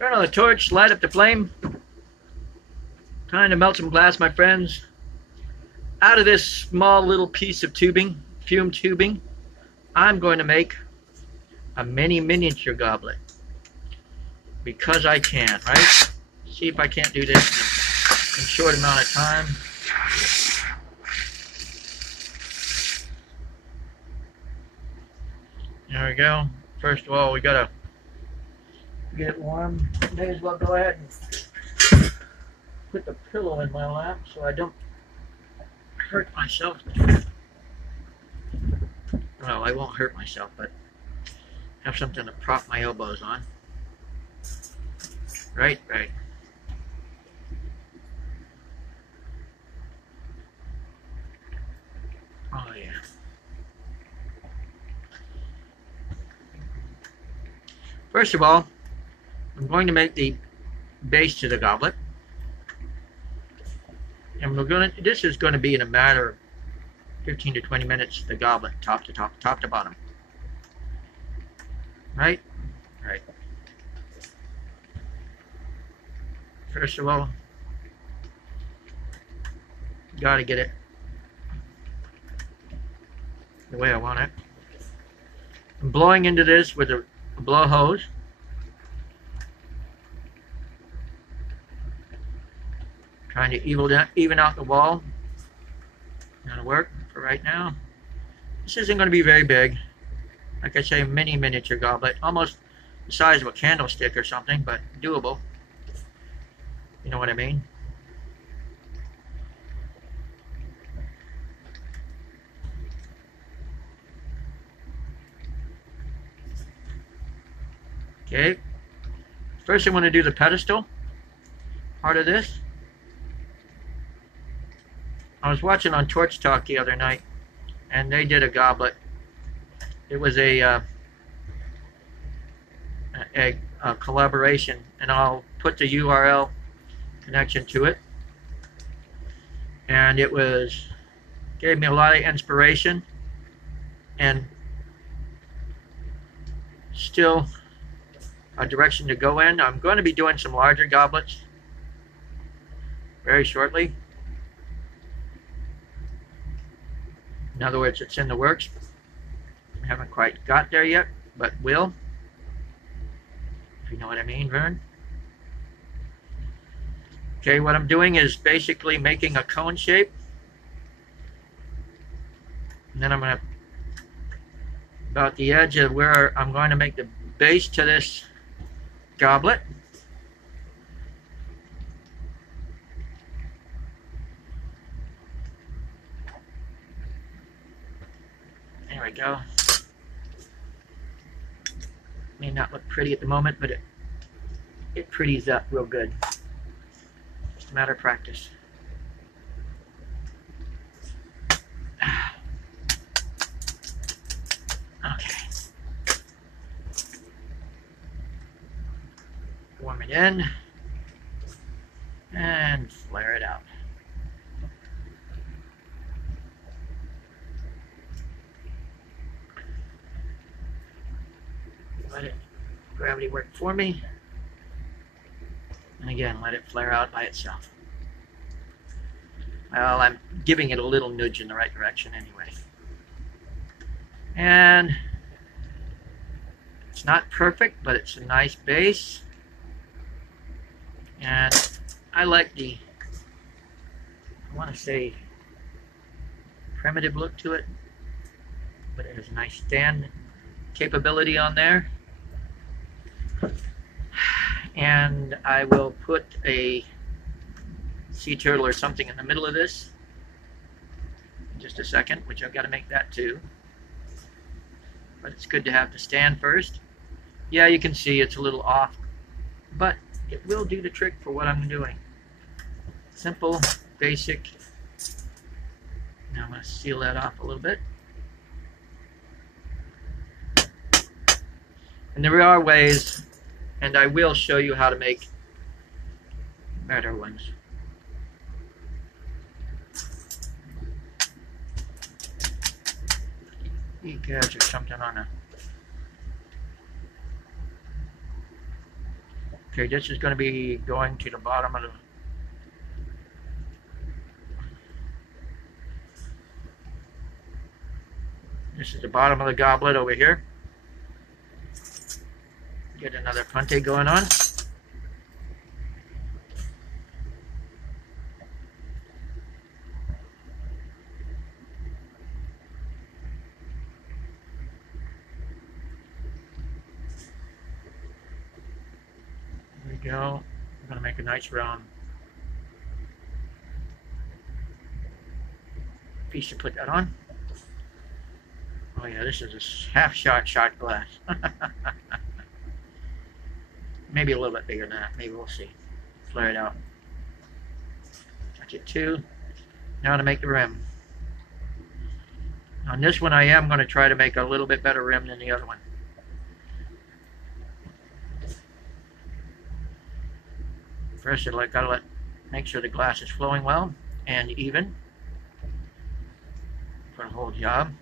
Turn on the torch, light up the flame. Time to melt some glass, my friends. Out of this small little piece of tubing, fume tubing, I'm going to make a miniature goblet. Because I can, right? See if I can't do this in a short amount of time. There we go. First of all, we gotta get it warm. May as well go ahead and put the pillow in my lap so I don't hurt myself. Well, I won't hurt myself, but have something to prop my elbows on. Right. Oh yeah. First of all, I'm going to make the base to the goblet. And this is going to be in a matter of 15 to 20 minutes, the goblet, top to bottom. Right? Right. First of all, got to get it the way I want it. I'm blowing into this with a blow hose. Trying to even out the wall. That'll work for right now. This isn't going to be very big. Like I say, miniature goblet. Almost the size of a candlestick or something, but doable. You know what I mean? Okay. First I want to do the pedestal part of this. I was watching on Torch Talk the other night, and they did a goblet. It was a collaboration, and I'll put the URL connection to it. And it gave me a lot of inspiration, and still a direction to go in. I'm going to be doing some larger goblets very shortly. In other words, it's in the works. I haven't quite got there yet, but will. If you know what I mean, Vern. Okay, what I'm doing is basically making a cone shape. And then I'm going to, about the edge of where I'm going to make the base to this goblet. There we go. May not look pretty at the moment, but it pretties up real good. Just a matter of practice. Okay. Warm it in and flare it out. Let it gravity work for me, and again let it flare out by itself. Well, I'm giving it a little nudge in the right direction anyway. And it's not perfect, but it's a nice base. And I like the, I want to say, primitive look to it, but it has a nice stand capability on there. And I will put a sea turtle or something in the middle of this in just a second, which I've got to make that too. But it's good to have the stand first. Yeah, you can see it's a little off, but it will do the trick for what I'm doing. Simple, basic. Now I'm going to seal that off a little bit. And there are ways, and I will show you how to make better ones. You guys or something on a... Okay, this is going to be going to the bottom of the... This is the bottom of the goblet over here. Get another punte going on. There we go. I'm going to make a nice round piece to put that on. Oh yeah, this is a half shot glass. Maybe a little bit bigger than that. Maybe we'll see. Flare it out. Touch it too. Now to make the rim. On this one I am going to try to make a little bit better rim than the other one. First I've got to make sure the glass is flowing well and even for the whole job.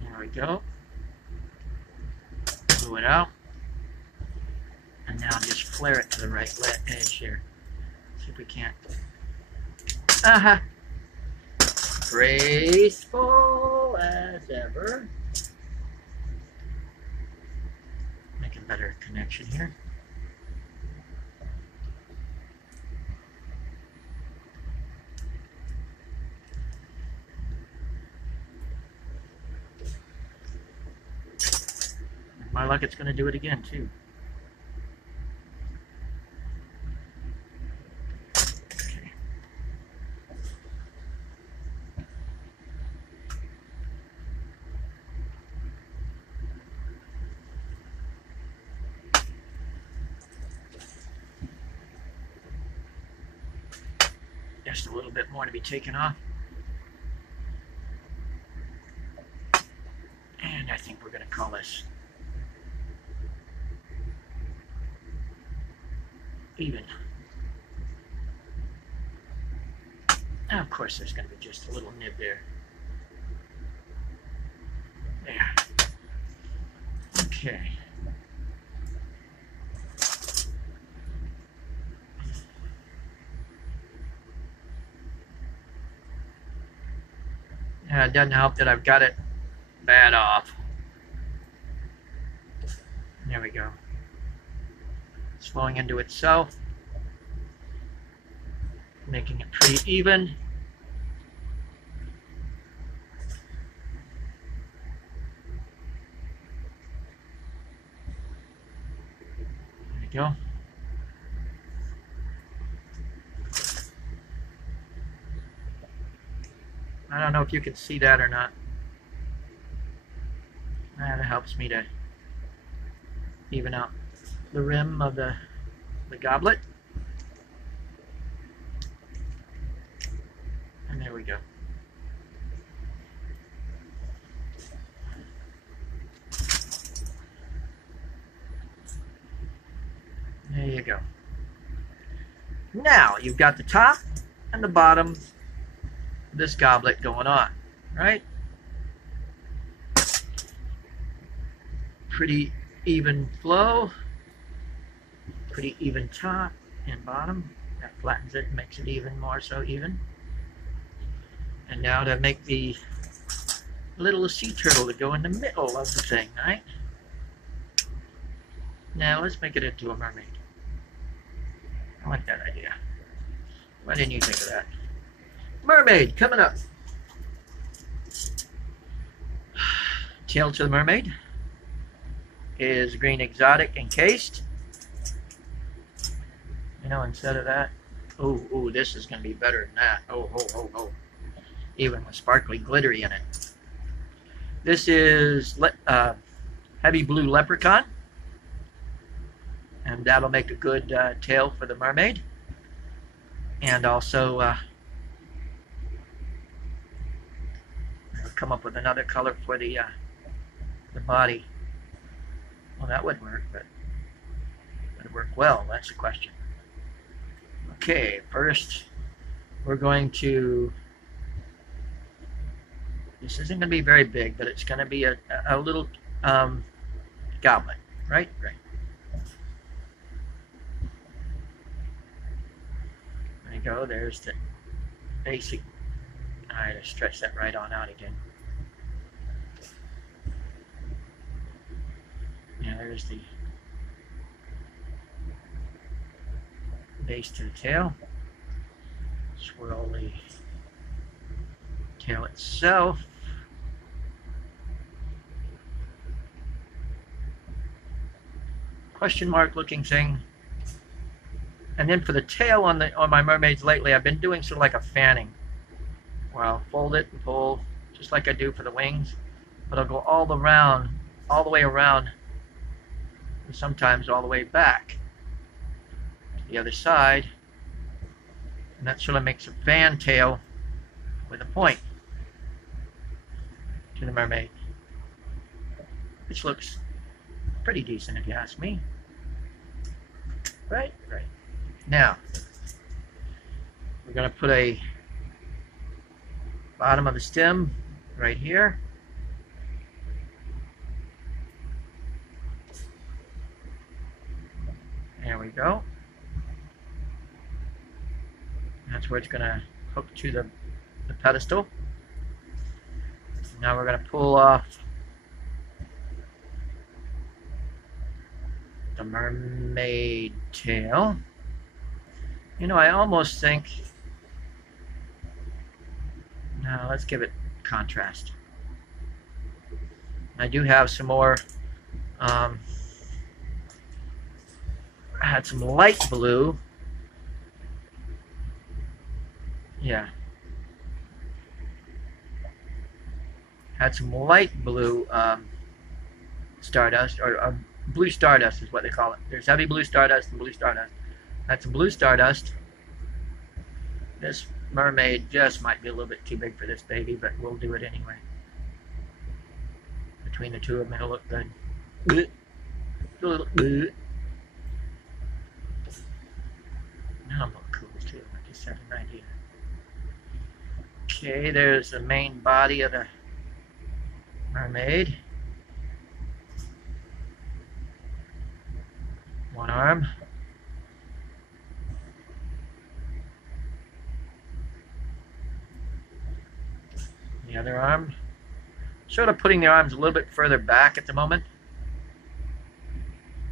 There we go. Glue it out. And now just flare it to the right edge here. See if we can't. Aha! Graceful as ever. Make a better connection here. With my luck, it's going to do it again too. Just a little bit more to be taken off. And I think we're going to call this even. Now, of course, there's going to be just a little nib there. There. Okay. It doesn't help that I've got it bad off. There we go. It's flowing into itself, making it pretty even. There we go. I don't know if you can see that or not. That helps me to even out the rim of the goblet. And there we go. There you go. Now you've got the top and the bottom of this goblet going on, right? Pretty even flow, pretty even top and bottom. That flattens it, makes it even more so even. And now to make the little sea turtle to go in the middle of the thing, right? Now let's make it into a mermaid. I like that idea. Why didn't you think of that? Mermaid coming up. Tail to the mermaid is green exotic encased. You know, instead of that, oh, this is going to be better than that. Oh. Even with sparkly glittery in it. This is heavy blue leprechaun. And that'll make a good tail for the mermaid. And also, come up with another color for the body. Well, that would work, but would it work well? That's the question. Okay, first we're going to, this isn't going to be very big, but it's going to be a little goblet, right? Right. There you go, there's the basic. Alright, I stretch that right on out again. Yeah, there's the base to the tail. Swirl the tail itself. Question mark looking thing. And then for the tail on my mermaids lately, I've been doing sort of like a fanning. Where I'll fold it and pull, just like I do for the wings. But I'll go all the way around, and sometimes all the way back to the other side. And that sort of makes a fan tail with a point to the mermaid, which looks pretty decent if you ask me. Right? Right. Now, we're going to put a bottom of the stem right here. There we go. That's where it's going to hook to the pedestal. Now we're going to pull off the mermaid tail. You know, I almost think, now let's give it contrast. I do have some more, I had some light blue. Yeah. Had some light blue stardust, or blue stardust is what they call it. There's heavy blue stardust and blue stardust. Had some blue stardust. This mermaid just might be a little bit too big for this baby, but we'll do it anyway. Between the two of them, it'll look good. It'll look good. That'll look cool too. I just had an idea. Okay, there's the main body of the mermaid. One arm. The other arm. Sort of putting the arms a little bit further back at the moment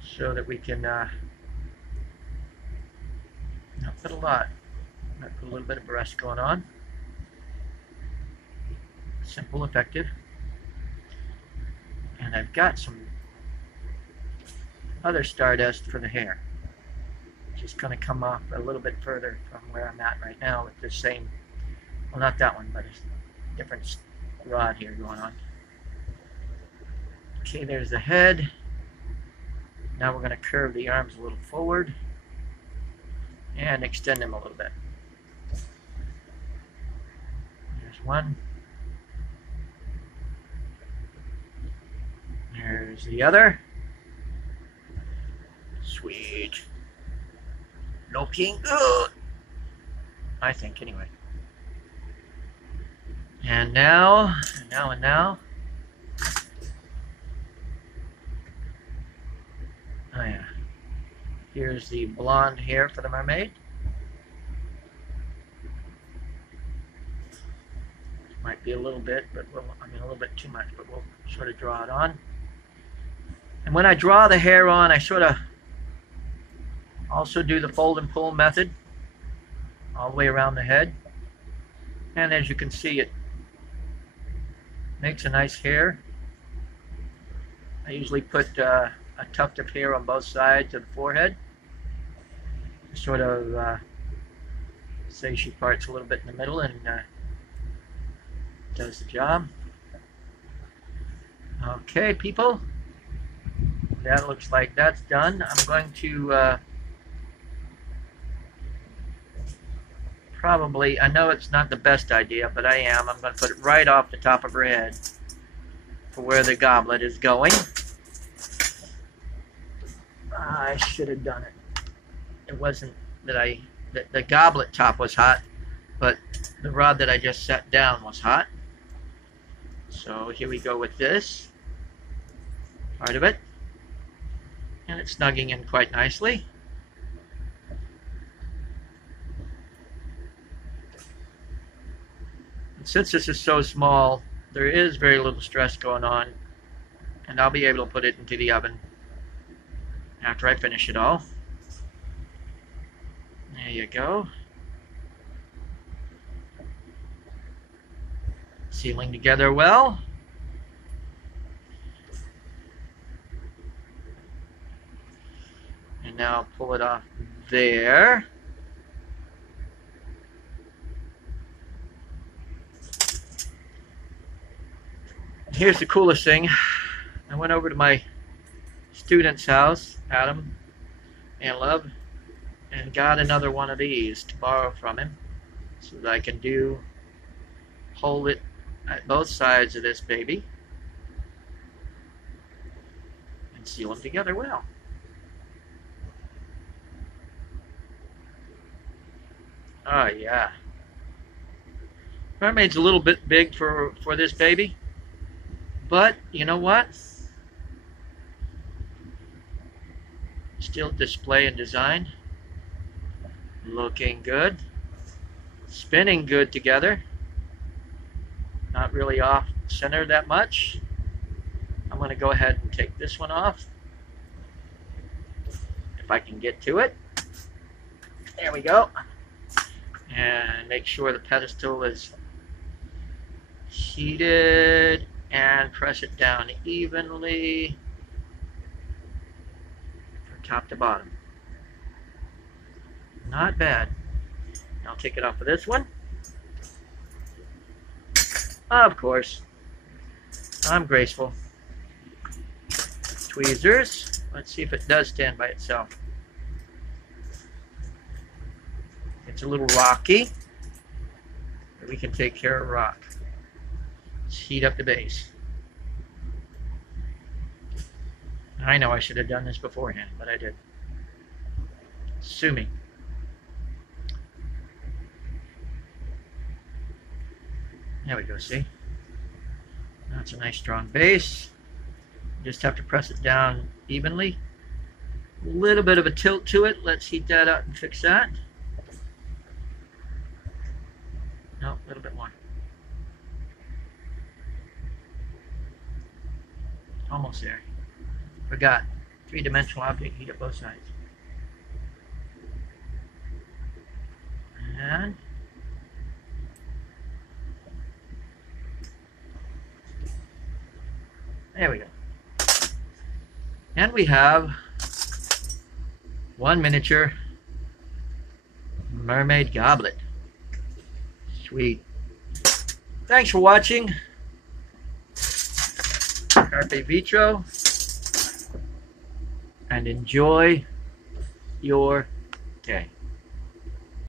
so that we can not put a lot. Might put a little bit of breast going on. Simple, effective. And I've got some other stardust for the hair. Just going to come off a little bit further from where I'm at right now with the same, well, not that one, but a different rod here going on. Okay, there's the head. Now we're going to curve the arms a little forward and extend them a little bit. There's one. There's the other. Sweet. Looking good, I think, anyway. And now. Oh yeah. Here's the blonde hair for the mermaid. Might be a little bit, but a little bit too much, but we'll sort of draw it on. And when I draw the hair on, I sort of also do the fold and pull method all the way around the head. And as you can see, it makes a nice hair. I usually put a tuft of hair on both sides of the forehead. Sort of satiety parts a little bit in the middle, and does the job. Okay, people. That looks like that's done. I'm going to probably, I know it's not the best idea, but I'm going to put it right off the top of her head for where the goblet is going. I should have done it. It wasn't that the goblet top was hot, but the rod that I just set down was hot. So here we go with this part of it. And it's snugging in quite nicely. And since this is so small, there is very little stress going on, and I'll be able to put it into the oven after I finish it all. There you go. Sealing together well. And now pull it off there. Here's the coolest thing. I went over to my student's house, Adam and Love, and got another one of these to borrow from him so that I can hold it at both sides of this baby and seal them together well. Oh yeah. Mermaid's a little bit big for this baby, but you know what? Still display and design. Looking good. Spinning good together. Not really off center that much. I'm going to go ahead and take this one off. If I can get to it. There we go. And make sure the pedestal is heated and press it down evenly from top to bottom. Not bad. I'll take it off of this one. Of course, I'm graceful. Tweezers. Let's see if it does stand by itself. It's a little rocky, but we can take care of rock. Let's heat up the base. I know I should have done this beforehand, but I did. Sue me. There we go, see? That's a nice strong base. You just have to press it down evenly. A little bit of a tilt to it. Let's heat that up and fix that. No, a little bit more. Almost there. Forgot. Three-dimensional object, heat up both sides. And there we go. And we have one miniature mermaid goblet. Sweet. Thanks for watching. Carpe Vitro. And enjoy your day.